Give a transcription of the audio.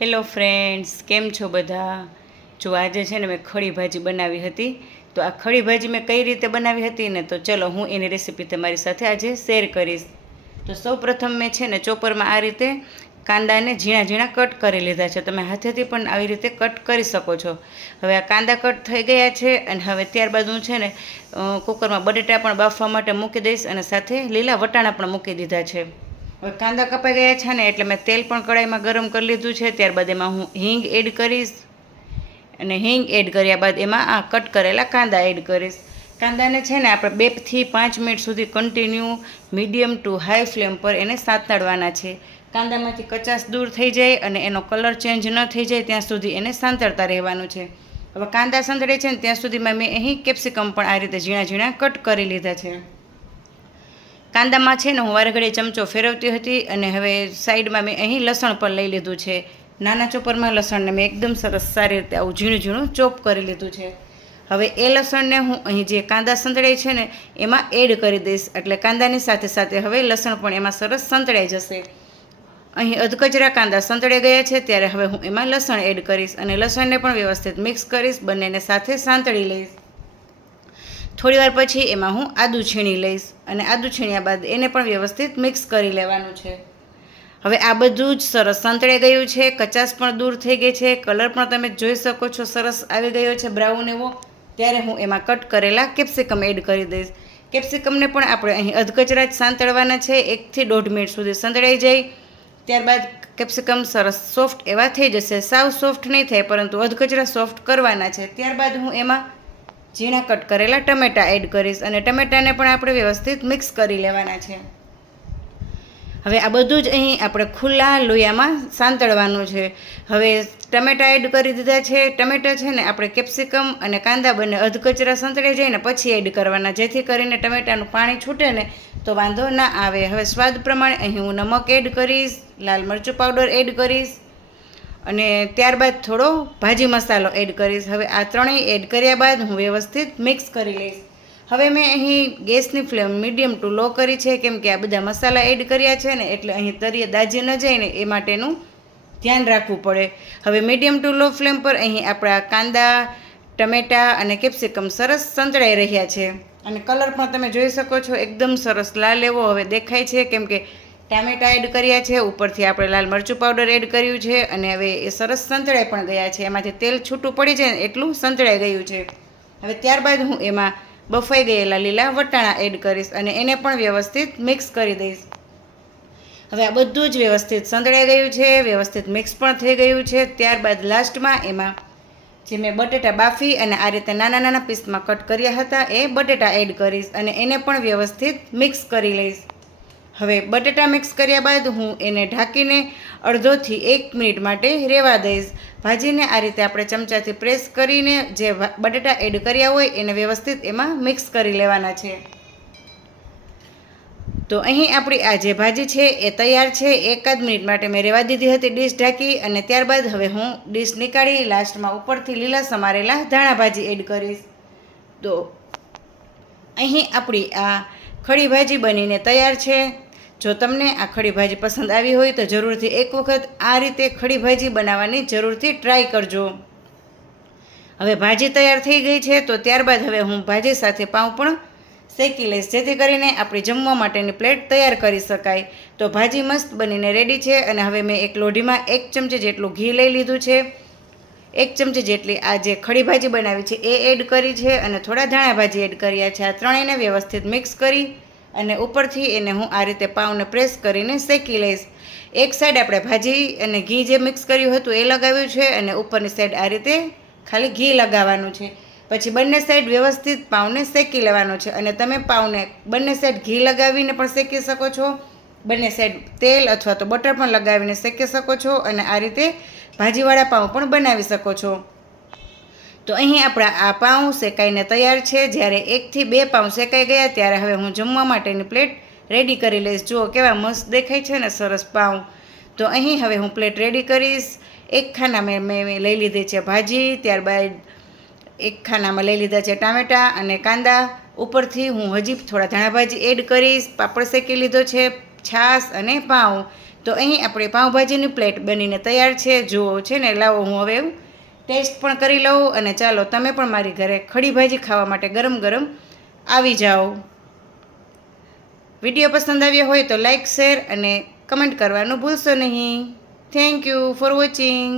Hello friends, કેમ છો બધા? જો આજે છે ને મેં ખડી ભાજી બનાવી હતી. તો આ ખડી ભાજી મેં કઈ રીતે બનાવી હતી ને, તો ચલો હું એની રેસીપી તમારી સાથે આજે શેર કરીશ. તો સૌપ્રથમ મેં છે ને ચોપરમાં આ રીતે કાંદાને ઝીણા ઝીણા કટ કરી લીધા છે. તમે હાથેથી પણ આવી રીતે કટ કરી શકો છો. હવે આ કાંદા કટ થઈ ગયા છે અને હવે ત્યારબાદ હું છે ને કુકરમાં બટેટા પણ બાફવા માટે મૂકી દઈશ અને સાથે લીલા વટાણા પણ મૂકી દીધા છે. હવે કાંદા કપાઈ ગયા છે ને એટલે મેં તેલ પણ કઢાઈમાં ગરમ કરી લીધું છે. ત્યારબાદ એમાં હું હિંગ એડ કરીશ અને હિંગ એડ કર્યા બાદ એમાં આ કટ કરેલા કાંદા એડ કરીશ. કાંદાને છે ને આપણે 2 થી 5 મિનિટ સુધી continue medium two high flame પર એને સાંતળવાના છે. કાંદામાંથી કચાશ દૂર થઈ જાય અને એનો કલર ચેન્જ ન થઈ જાય ત્યાં સુધી એને સાંતળતા રહેવાનું છે. હવે કાંદા સંતળે છે ને ત્યાં સુધીમાં મેં અહીં કેપ્સિકમ પણ આ રીતે ઝીણા ઝીણા કટ કરી લીધા છે. કાંદામાં છે ને હું વારેઘડીએ ચમચો ફેરવતી હતી અને હવે સાઈડમાં મેં અહીં લસણ પણ લઈ લીધું છે. નાના ચોપરમાં લસણને મેં એકદમ સરસ સારી રીતે આવું ઝીણું ઝીણું ચોપ કરી લીધું છે. હવે એ લસણને હું અહીં જે કાંદા સંતળાય છે ને એમાં એડ કરી દઈશ. એટલે કાંદાની સાથે સાથે હવે લસણ પણ એમાં સરસ સંતળાઈ જશે. અહીં અધકચરા કાંદા સંતળાઈ ગયા છે ત્યારે હવે હું એમાં લસણ એડ કરીશ અને લસણને પણ વ્યવસ્થિત મિક્સ કરીશ. બંનેને સાથે સાંતળી લઈશ. થોડીવાર પછી એમાં હું આદું છીણી લઈશ અને આદું છીણ્યા બાદ એને પણ વ્યવસ્થિત મિક્સ કરી લેવાનું છે. હવે આ બધું જ સરસ સંતળાઈ ગયું છે. કચાશ પણ દૂર થઈ ગઈ છે. કલર પણ તમે જોઈ શકો છો સરસ આવી ગયો છે બ્રાઉન એવો. ત્યારે હું એમાં કટ કરેલા કેપ્સિકમ એડ કરી દઈશ. કેપ્સિકમને પણ આપણે અહીં અધકચરા જ સાંતળવાના છે. 1 થી 1.5 મિનિટ સુધી સંતળાઈ જાય. ત્યારબાદ કેપ્સિકમ સરસ સોફ્ટ એવા થઈ જશે. સાવ સોફ્ટ નહીં થાય પરંતુ અધકચરા સોફ્ટ કરવાના છે. ત્યારબાદ હું એમાં ઝીણા કટ કરેલા ટમેટાં એડ કરીશ અને ટમેટાને પણ આપણે વ્યવસ્થિત મિક્સ કરી લેવાના છે. હવે આ બધું જ અહીં આપણે ખુલ્લા લોયામાં સાંતળવાનું છે. હવે ટમેટાં એડ કરી દીધા છે. ટમેટાં છે ને આપણે કેપ્સિકમ અને કાંદા બંને અધકચરા સંતળાઈ જાય ને પછી એડ કરવાના, જેથી કરીને ટમેટાનું પાણી છૂટે ને તો વાંધો ના આવે. હવે સ્વાદ પ્રમાણે અહીં હું નમક એડ કરીશ, લાલ મરચું પાવડર એડ કરીશ અને ત્યારબાદ થોડો ભાજી મસાલો એડ કરીશ. હવે આ ત્રણેય એડ કર્યા બાદ હું વ્યવસ્થિત મિક્સ કરી લઈશ. હવે મેં અહીં ગેસની ફ્લેમ મીડિયમ ટુ લો કરી છે, કેમ કે આ બધા મસાલા એડ કર્યા છે ને એટલે અહીં તરીએ દાજી ન જાય ને એ માટેનું ધ્યાન રાખવું પડે. હવે મીડિયમ ટુ લો ફ્લેમ પર અહીં આપણા કાંદા, ટમેટાં અને કેપ્સિકમ સરસ સંતળાઈ રહ્યા છે અને કલર પણ તમે જોઈ શકો છો એકદમ સરસ લાલ એવો હવે દેખાય છે, કેમ કે ટામેટાં એડ કર્યા છે, ઉપરથી આપણે લાલ મરચું પાવડર એડ કર્યું છે અને હવે એ સરસ સંતળાઈ પણ ગયા છે. એમાંથી તેલ છૂટું પડી જાય ને એટલું સંતળાઈ ગયું છે. હવે ત્યારબાદ હું એમાં બફાઈ ગયેલા લીલા વટાણા એડ કરીશ અને એને પણ વ્યવસ્થિત મિક્સ કરી દઈશ. હવે આ બધું જ વ્યવસ્થિત સંતળાઈ ગયું છે, વ્યવસ્થિત મિક્સ પણ થઈ ગયું છે. ત્યારબાદ લાસ્ટમાં એમાં જે મેં બટેટા બાફી અને આ રીતે નાના નાના પીસમાં કટ કર્યા હતા એ બટેટા એડ કરીશ અને એને પણ વ્યવસ્થિત મિક્સ કરી લઈશ. હવે બટેટા મિક્સ કર્યા બાદ હું એને ઢાંકીને અડધોથી 1 મિનિટ માટે રહેવા દઈશ. ભાજીને આ રીતે આપણે ચમચાથી પ્રેસ કરીને જે બટેટા એડ કર્યા હોય એને વ્યવસ્થિત એમાં મિક્સ કરી લેવાના છે. તો અહીં આપણી આ જે ભાજી છે એ તૈયાર છે. 1 મિનિટ માટે મેં રહેવા દીધી હતી ડીશ ઢાંકી અને ત્યારબાદ હવે હું ડીશ નીકાળી લાસ્ટમાં ઉપરથી લીલા સમારેલા ધાણા ભાજી એડ કરીશ. તો અહીં આપણી આ ખડી ભાજી બનીને તૈયાર છે. જો તમને આ ખડી ભાજી પસંદ આવી હોય તો જરૂરથી એક વખત આ રીતે ખડી ભાજી બનાવવાની જરૂરથી ટ્રાય કરજો. હવે ભાજી તૈયાર થઈ ગઈ છે તો ત્યારબાદ હવે હું ભાજી સાથે પાઉં પણ શેકી લઈશ, જેથી કરીને આપણી જમવા માટેની પ્લેટ તૈયાર કરી શકાય. તો ભાજી મસ્ત બનીને રેડી છે અને હવે મેં એક લોઢીમાં 1 ચમચી જેટલું ઘી લઈ લીધું છે. 1 ચમચી જેટલી આ જે ખડી ભાજી બનાવી છે એ એડ કરી છે અને થોડા ધાણા ભાજી એડ કર્યા છે. આ ત્રણેયને વ્યવસ્થિત મિક્સ કરી અને ઉપરથી એને હું આ રીતે પાઉંને પ્રેસ કરીને શેકી લઈશ. એક સાઈડ આપણે ભાજી અને ઘી જે મિક્સ કર્યું હતું એ લગાવ્યું છે અને ઉપરની સાઈડ આ રીતે ખાલી ઘી લગાવવાનું છે. પછી બંને સાઈડ વ્યવસ્થિત પાઉંને શેકી લેવાનું છે અને તમે પાઉંને બંને સાઈડ ઘી લગાવીને પણ શેકી શકો છો, બંને સાઈડ તેલ અથવા તો બટર પણ લગાવીને શેકી શકો છો અને આ રીતે ભાજીવાળા પાઉં પણ બનાવી શકો છો. તો અહીં આપણા આ પાઉં શેકાઈને તૈયાર છે. જ્યારે 1 થી 2 પાઉં શેકાઈ ગયા ત્યારે હવે હું જમવા માટેની પ્લેટ રેડી કરી લઈશ. જુઓ કેવા મસ્ત દેખાય છે ને સરસ પાઉં. તો અહીં હવે હું પ્લેટ રેડી કરીશ. એક ખાનામાં મેં લઈ લીધી છે ભાજી, ત્યારબાદ એક ખાનામાં લઈ લીધા છે ટામેટાં અને કાંદા. ઉપરથી હું હજી થોડા ધાણા ભાજી એડ કરીશ. પાપડ શેકી લીધો છે, છાશ અને પાઉં. તો અહીં આપણી પાઉંભાજીની પ્લેટ બનીને તૈયાર છે. જુઓ છે ને, લાવો હું હવે ટેસ્ટ પણ કરી લઉં અને ચાલો તમે પણ મારી ઘરે ખડી ભાજી ખાવા માટે ગરમ ગરમ આવી જાઓ. વિડીયો પસંદ આવ્યો હોય તો લાઈક, શેર અને કમેન્ટ કરવાનું ભૂલશો નહીં. Thank you for watching.